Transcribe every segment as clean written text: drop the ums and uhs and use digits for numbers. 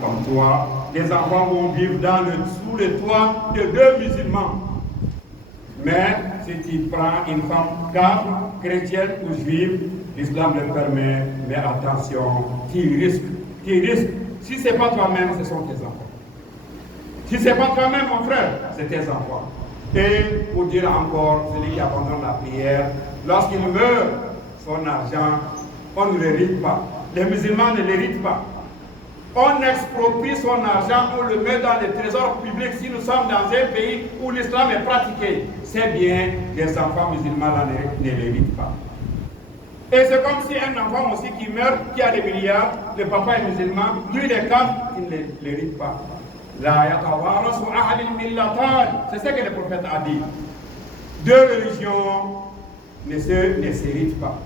comme toi, les enfants vont vivre sous le toit de deux musulmans. Mais si tu prends une femme cadre, chrétienne ou juive, l'islam le permet, mais attention, tu risques. Si ce n'est pas toi-même, ce sont tes enfants. Si ce n'est pas toi-même, mon frère, c'est tes enfants. Et pour dire encore, celui qui abandonne la prière, lorsqu'il meurt, son argent, on ne l'hérite pas. Les musulmans ne l'héritent pas. On exproprie son argent, on le met dans les trésors publics si nous sommes dans un pays où l'islam est pratiqué. C'est bien que les enfants musulmans ne l'héritent pas. Et c'est comme si un enfant aussi qui meurt, qui a des milliards, le papa est musulman, lui il est cadre, il ne l'hérite pas. C'est ce que le prophète a dit. Deux religions ne s'héritent pas.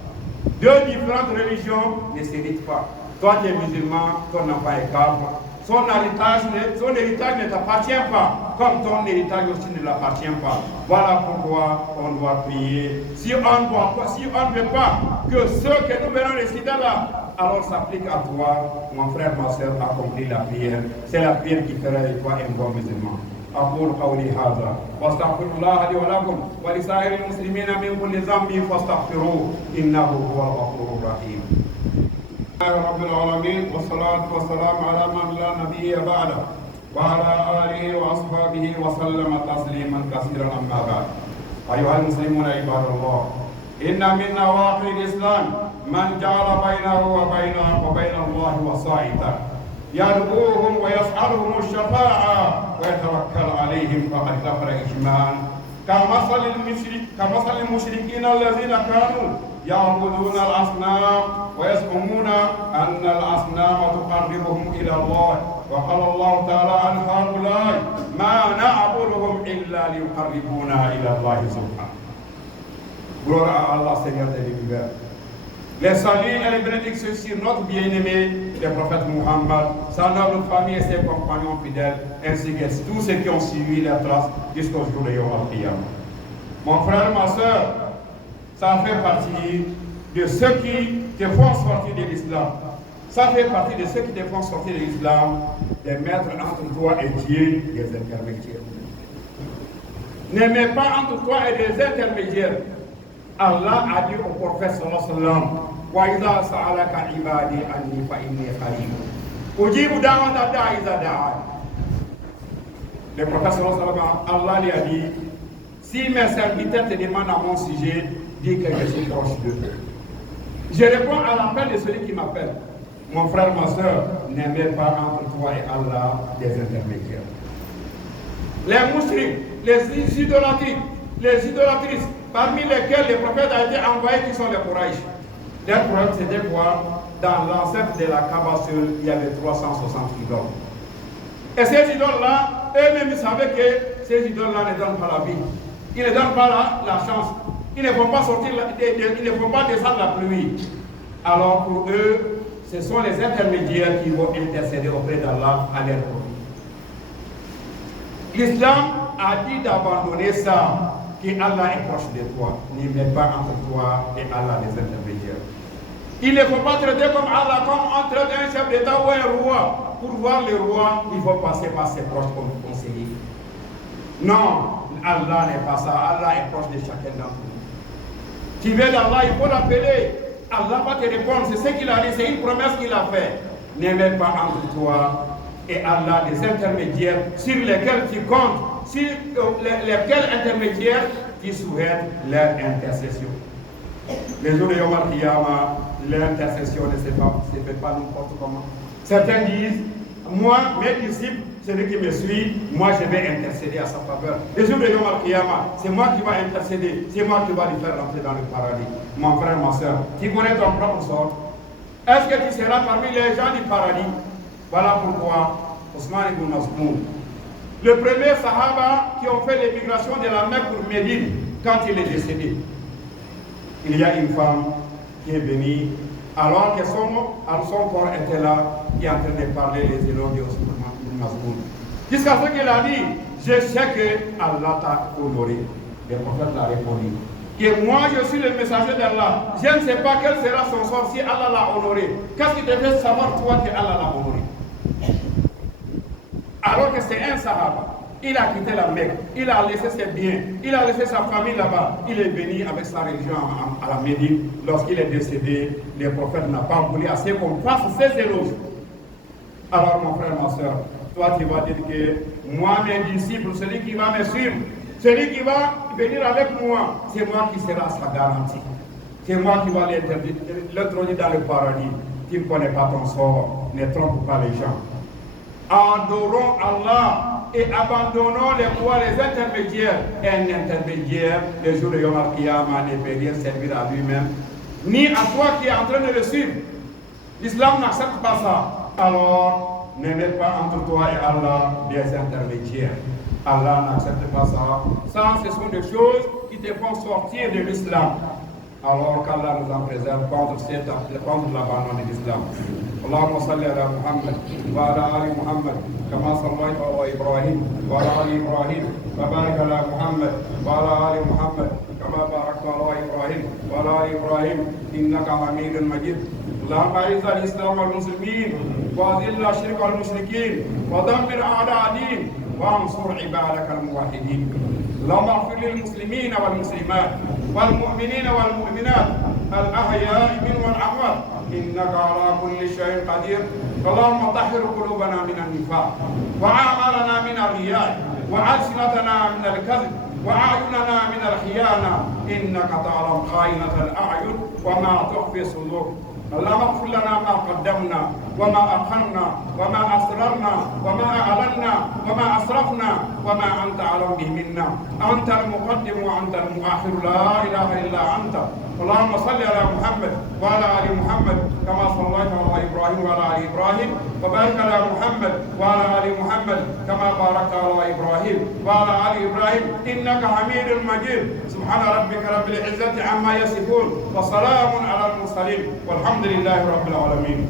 Deux différentes religions ne s'héritent pas. Toi tu es musulman, ton enfant est cadre. Son héritage ne t'appartient pas, comme ton héritage aussi ne l'appartient pas. Voilà pourquoi on doit prier. Si on ne veut pas que ce que nous venons réciter là, alors s'applique à toi, mon frère, ma soeur, accomplir la prière. C'est la prière qui fera de toi un bon musulman. أقول قولي هذا واستغفر الله لي ولكم ولسائر المسلمين من كل ذنب فاستغفروه إنه هو الغفور الرحيم. رب العالمين والصلاة والسلام على من لا نبي بعده وعلى آله وأصحابه وسلم تسليما كثيرا أما بعد. أيها المسلمون عباد الله، إن من نواقض الإسلام من جعل بينه وبين الله وسائطا يدعوهم ويسألهم الشفاعة ويتوكل عليهم فقد كفر إجماعا كمثل المشركين الذين كانوا يعبدون الأصنام ويزعمون أن الأصنام تقربهم إلى الله، وقال الله تعالى عن هؤلاء ما نعبدهم إلا ليقربونا إلى الله سبحانه. Gloire à Allah, Seigneur de l'univers. Les saluts et les bénédictions sur notre bien-aimé, le prophète Muhammad, sa noble famille et ses compagnons fidèles, ainsi que tous ceux qui ont suivi les traces jusqu'au jour de Yom Al-Qiyamah. Mon frère, ma soeur, ça fait partie de ceux qui te font sortir de l'islam. Ça fait partie de ceux qui te font sortir de l'islam, de mettre entre toi et Dieu des intermédiaires. Ne mets pas entre toi et des intermédiaires. Allah a dit au prophète sallallahu alayhi wa sallam, wa idha sa'alaka ibadi anni fa inni qarib ujibu da'wata da'i idha da'an. Le prophète sallallahu alayhi wa sallam, Allah lui a dit, si mes serviteurs te demandent à mon sujet, dis que je suis proche d'eux. Je réponds à l'appel de celui qui m'appelle. Mon frère, ma soeur, ne mets pas entre toi et Allah des intermédiaires. Les mouchriks, les idolâtrices, parmi lesquels le prophète a été envoyé, qui sont les Quraysh. Leur problème, c'était quoi? Dans l'enceinte de la Kaaba seule, il y avait 360 idoles. Et ces idoles-là, eux-mêmes, ils savaient que ces idoles-là ne donnent pas la vie. Ils ne donnent pas la chance. Ils ne vont pas sortir, ils ne vont pas descendre la pluie. Alors pour eux, ce sont les intermédiaires qui vont intercéder auprès d'Allah à leur profit. L'islam a dit d'abandonner ça, que Allah est proche de toi. Ne mets pas entre toi et Allah des intermédiaires. Il ne faut pas traiter comme Allah, comme on traite un chef d'État ou un roi. Pour voir le roi, il faut passer par ses proches conseillers. Non, Allah n'est pas ça. Allah est proche de chacun d'entre nous. Tu veux d'Allah, il faut l'appeler. Allah va te répondre. C'est ce qu'il a dit, c'est une promesse qu'il a faite. Ne mets pas entre toi et Allah des intermédiaires sur lesquels tu comptes, sur lesquels intermédiaires tu souhaites leur intercession. Les jours de Yom Al-Qiyamah, l'intercession ne se fait pas n'importe comment. Certains disent, moi, mes disciples, celui qui me suit, moi je vais intercéder à sa faveur. Les jours de Yom Al-Qiyamah, c'est moi qui vais intercéder, c'est moi qui vais lui faire rentrer dans le paradis. Mon frère, ma soeur, tu connais ton propre sort. Est-ce que tu seras parmi les gens du paradis? Voilà pourquoi Ousmane ibn Mazmoun, le premier Sahaba qui ont fait l'émigration de la Mecque pour Médine, quand il est décédé, il y a une femme qui est venue, alors que son corps était là, qui est en train de parler les éloges de Ousmane ibn Mazmoun. Jusqu'à ce qu'il a dit, je sais que Allah t'a honoré. Le prophète l'a répondu, que moi je suis le messager d'Allah. Je ne sais pas quel sera son sort si Allah l'a honoré. Qu'est-ce qui te fait savoir toi que Allah l'a honoré? que c'est un Sahaba. Il a quitté la Mecque, il a laissé ses biens, il a laissé sa famille là-bas. Il est venu avec sa religion à la Médine. Lorsqu'il est décédé, les prophètes n'ont pas voulu assez qu'on fasse ses éloges. Alors mon frère, ma soeur, toi tu vas dire que moi, mes disciples, celui qui va me suivre, celui qui va venir avec moi, c'est moi qui sera sa garantie. C'est moi qui va l'introduire dans le paradis. Tu ne connais pas ton sort, ne trompe pas les gens. Adorons Allah et abandonnons les intermédiaires. Un intermédiaire, le jour de Yom Al-Qiyamah, ne peut rien servir à lui-même, ni à toi qui es en train de le suivre. L'islam n'accepte pas ça. Alors, ne mets pas entre toi et Allah des intermédiaires. Allah n'accepte pas ça. Ça, ce sont des choses qui te font sortir de l'islam. Alors qu'Allah nous en préserve contre l'abandon de l'islam. اللهم صل على محمد وعلى ال محمد كما صليت على ابراهيم وعلى ال ابراهيم وبارك على محمد وعلى ال محمد كما باركت على ابراهيم وعلى ال ابراهيم انك حميد مجيد. اللهم اعز الاسلام والمسلمين واذل الشرك والمشركين ودمر اعداء الدين وانصر عبادك الموحدين. اللهم اغفر للمسلمين والمسلمات والمؤمنين والمؤمنات الاحياء منهم والاموات إنك على كل شيء قدير. اللهم طهر قلوبنا من النفاق وأعمالنا من الرياء وألسنتنا من الكذب وأعيننا من الخيانة إنك تعلم خائنة الأعين وما تخفي الصدور. اللهم اغفر لنا ما قدمنا وما أخرنا وما أسررنا وما أعلنا وما أسرفنا وما أنت أعلم به منا. أنت المقدم وأنت المؤخر لا إله إلا أنت. اللهم صل على محمد وعلى ال محمد كما صليت على ابراهيم وعلى ال ابراهيم وبارك على محمد وعلى ال محمد كما باركت على ابراهيم وعلى ال ابراهيم انك حميد مجيد. سبحان ربك رب العزه عما يصفون وسلام على المرسلين والحمد لله رب العالمين.